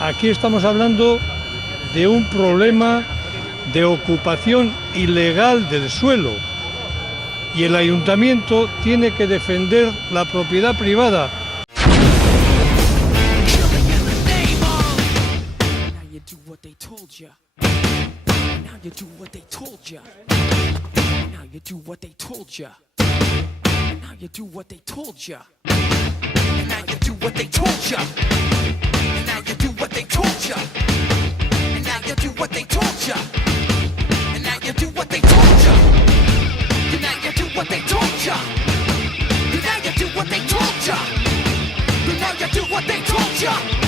Aquí estamos hablando de un problema de ocupación ilegal del suelo y el ayuntamiento tiene que defender la propiedad privada. What they told ya.